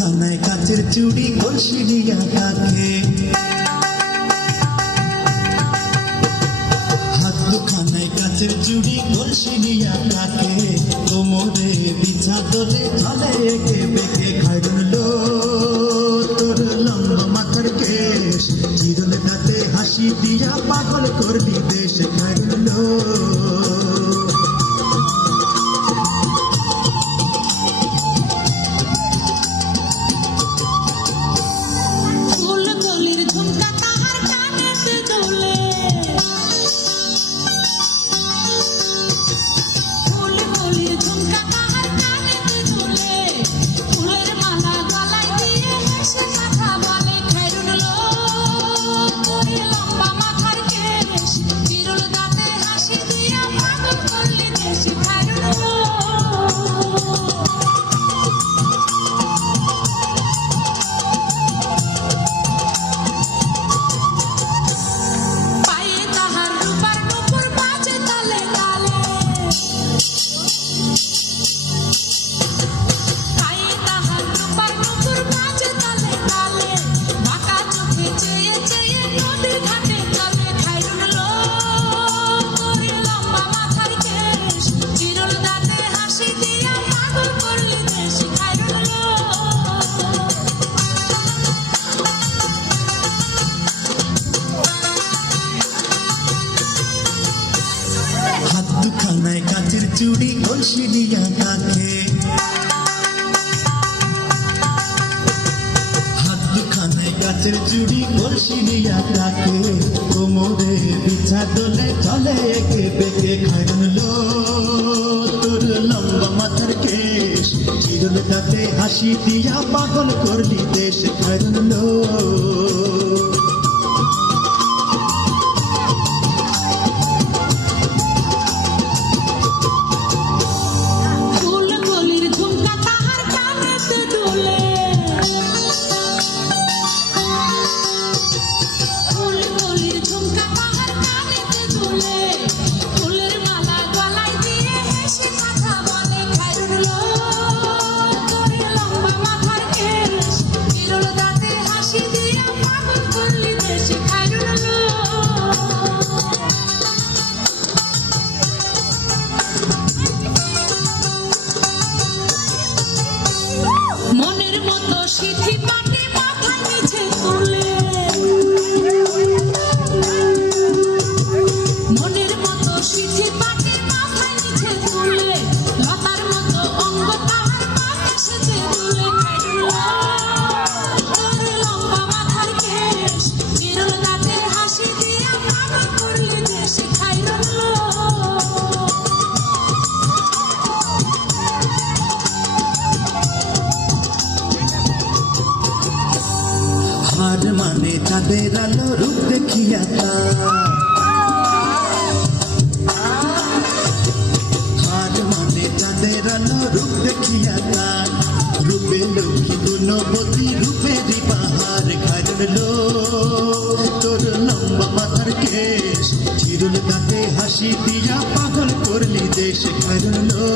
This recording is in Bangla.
দুখানায় কাচের চুড়ি কলসি নিয়া কাকে, হাত দুখানায় কাচের চুড়ি কলসি নিয়া কাকে, কোমরে বিছা দোলে চলে একে বেঁকে খাইরুন লো তোর লম্বা মাথার কেশ, চিরল দাঁতে হাসি দিয়া পাগল করবি দেশ খাইরুন লো। দুখানায় কাচের চুড়ি কলসি নিয়া কাকে, হাত দুখানায় কাচের চুড়ি কলসি নিয়া কাকে, কোমরে বিছা দোলে চলে একে বেঁকে খাইরুন লো তোর লম্বা মাথার কেশ, চিরল দাঁতে হাসি দিয়া পাগল করলি দেশ খাইরুন লো। হার মানে চাঁদের আলো রূপ দেখিয়া তার, হার মানে চাঁদের আলো রূপ দেখিয়া তার, রূপে লক্ষ্মী গুণবতী রূপেরই পাহাড় খাইরুন লো তোর লম্বা মাথার কেশ, চিরুল দাঁতে হাসি দিয়া পাগল করলি দেশ খাইরুন লো।